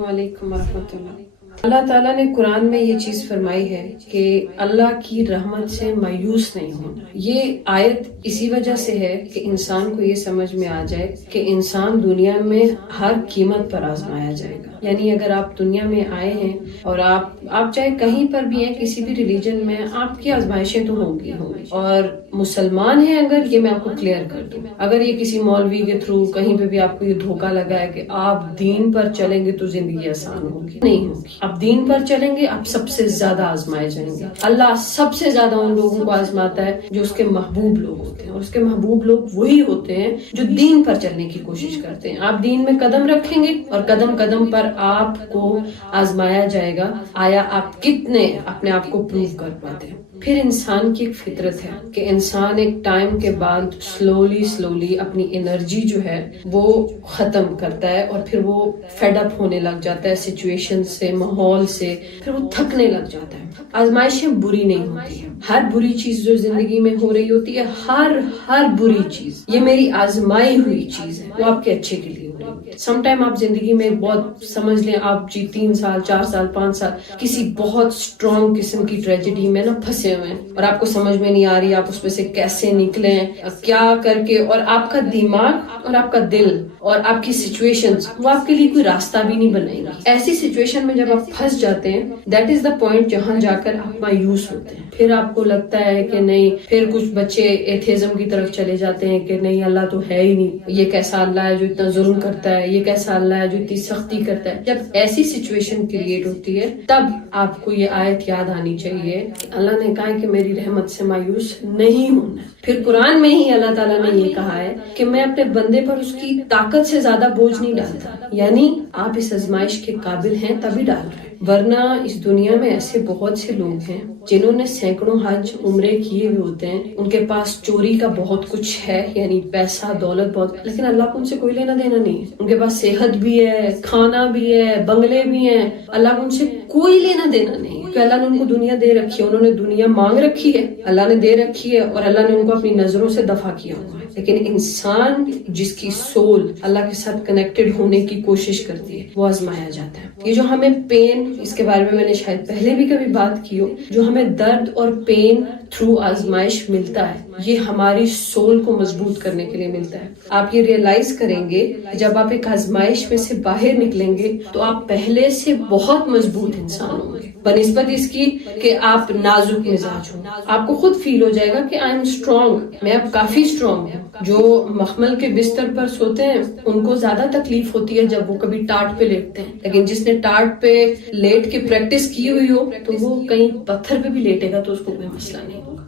السلام علیکم ورحمۃ اللہ۔ اللہ تعالیٰ نے قرآن میں یہ چیز فرمائی ہے کہ اللہ کی رحمت سے مایوس نہیں ہونا۔ یہ آیت اسی وجہ سے ہے کہ انسان کو یہ سمجھ میں آ جائے کہ انسان دنیا میں ہر قیمت پر آزمایا جائے گا۔ یعنی اگر آپ دنیا میں آئے ہیں اور آپ چاہے کہیں پر بھی ہیں، کسی بھی ریلیجن میں، آپ کی آزمائشیں تو ہوں گی۔ اور مسلمان ہیں اگر، یہ میں آپ کو کلیئر کر دوں، اگر یہ کسی مولوی کے تھرو کہیں پہ بھی آپ کو یہ دھوکہ لگا ہے کہ آپ دین پر چلیں گے تو زندگی آسان ہوگی، نہیں ہوگی۔ آپ دین پر چلیں گے، آپ سب سے زیادہ آزمائے جائیں گے۔ اللہ سب سے زیادہ ان لوگوں کو آزماتا ہے جو اس کے محبوب لوگ ہوتے ہیں، اور اس کے محبوب لوگ وہی ہوتے ہیں جو دین پر چلنے کی کوشش کرتے ہیں۔ آپ دین میں قدم رکھیں گے اور قدم قدم پر آپ کو آزمایا جائے گا، آیا آپ کتنے اپنے آپ کو پروو کر پاتے ہیں۔ پھر انسان کی ایک فطرت ہے کہ انسان ایک ٹائم کے بعد سلولی اپنی انرجی جو ہے وہ ختم کرتا ہے، اور پھر وہ فیڈ اپ ہونے لگ جاتا ہے سچویشن سے، ماحول سے، پھر وہ تھکنے لگ جاتا ہے۔ آزمائشیں بری نہیں ہوتی ہیں، ہر بری چیز جو زندگی میں ہو رہی ہوتی ہے، ہر بری چیز یہ میری آزمائی ہوئی چیز ہے، وہ آپ کے اچھے کے لیے ہو رہی ہے۔ سم ٹائم آپ زندگی میں بہت سمجھ لیں، آپ 3 سال 4 سال 5 سال کسی بہت اسٹرانگ قسم کی ٹریجڈی میں نا پھنسے ہوئے ہیں، اور آپ کو سمجھ میں نہیں آ رہی آپ اس میں سے کیسے نکلیں، کیا کر کے، اور آپ کا دماغ اور آپ کا دل اور آپ کی سچویشنز وہ آپ کے لیے کوئی راستہ بھی نہیں بنائیں گی۔ ایسی سچویشن میں جب آپ پھنس جاتے ہیں، دیٹ از دا پوائنٹ جہاں جا کر آپ مایوس ہوتے ہیں۔ پھر آپ کو لگتا ہے کہ نہیں، پھر کچھ بچے ایتھیزم کی طرف چلے جاتے ہیں کہ نہیں، اللہ تو ہے ہی نہیں، یہ کیسا اللہ ہے جو اتنا ظلم کرتا ہے، یہ کیسا اللہ ہے جو اتنی سختی کرتا ہے۔ جب ایسی سچویشن کریٹ ہوتی ہے تب آپ کو یہ آیت یاد آنی چاہیے کہ اللہ نے کہا ہے کہ میری رحمت سے مایوس نہیں ہونا۔ پھر قرآن میں ہی اللہ تعالیٰ نے یہ کہا ہے کہ میں اپنے بندے پر اس کی طاقت سے زیادہ بوجھ نہیں ڈالتا، یعنی آپ اس آزمائش کے قابل ہیں تبھی ڈال رہے ہیں، ورنہ اس دنیا میں ایسے بہت سے لوگ ہیں جنہوں نے سینکڑوں حج عمرے کیے ہوئے ہوتے ہیں، ان کے پاس چوری کا بہت کچھ ہے، یعنی پیسہ دولت بہت، لیکن اللہ کو ان سے کوئی لینا دینا نہیں ہے۔ ان کے پاس صحت بھی ہے، کھانا بھی ہے، بنگلے بھی ہیں، اللہ کو ان سے کوئی لینا دینا نہیں ہے، کہ اللہ نے ان کو دنیا دے رکھی ہے، انہوں نے دنیا مانگ رکھی ہے، اللہ نے دے رکھی ہے، اور اللہ نے ان کو اپنی نظروں سے دفع کیا ہوا ہے۔ لیکن انسان جس کی سول اللہ کے ساتھ کنیکٹڈ ہونے کی کوشش کرتی ہے وہ آزمایا جاتا ہے۔ یہ جو ہمیں پین، اس کے بارے میں نے شاید پہلے بھی کبھی بات کی ہو، جو ہمیں درد اور پین تھرو آزمائش ملتا ہے، یہ ہماری سول کو مضبوط کرنے کے لیے ملتا ہے۔ آپ یہ ریئلائز کریں گے جب آپ ایک آزمائش میں سے باہر نکلیں گے تو آپ پہلے سے بہت مضبوط انسان ہوں گے، بنسبت اس کی کہ آپ نازک مزاج ہوں۔ آپ کو خود فیل ہو جائے گا کہ آئی ایم اسٹرانگ، میں اب کافی اسٹرانگ ہوں۔ جو مخمل کے بستر پر سوتے ہیں ان کو زیادہ تکلیف ہوتی ہے جب وہ کبھی ٹاٹ پہ لیٹتے ہیں، لیکن جس نے ٹاٹ پہ لیٹ کے پریکٹس کی ہوئی ہو تو وہ کہیں پتھر پہ بھی لیٹے گا تو اس کو کوئی مسئلہ نہیں ہوگا۔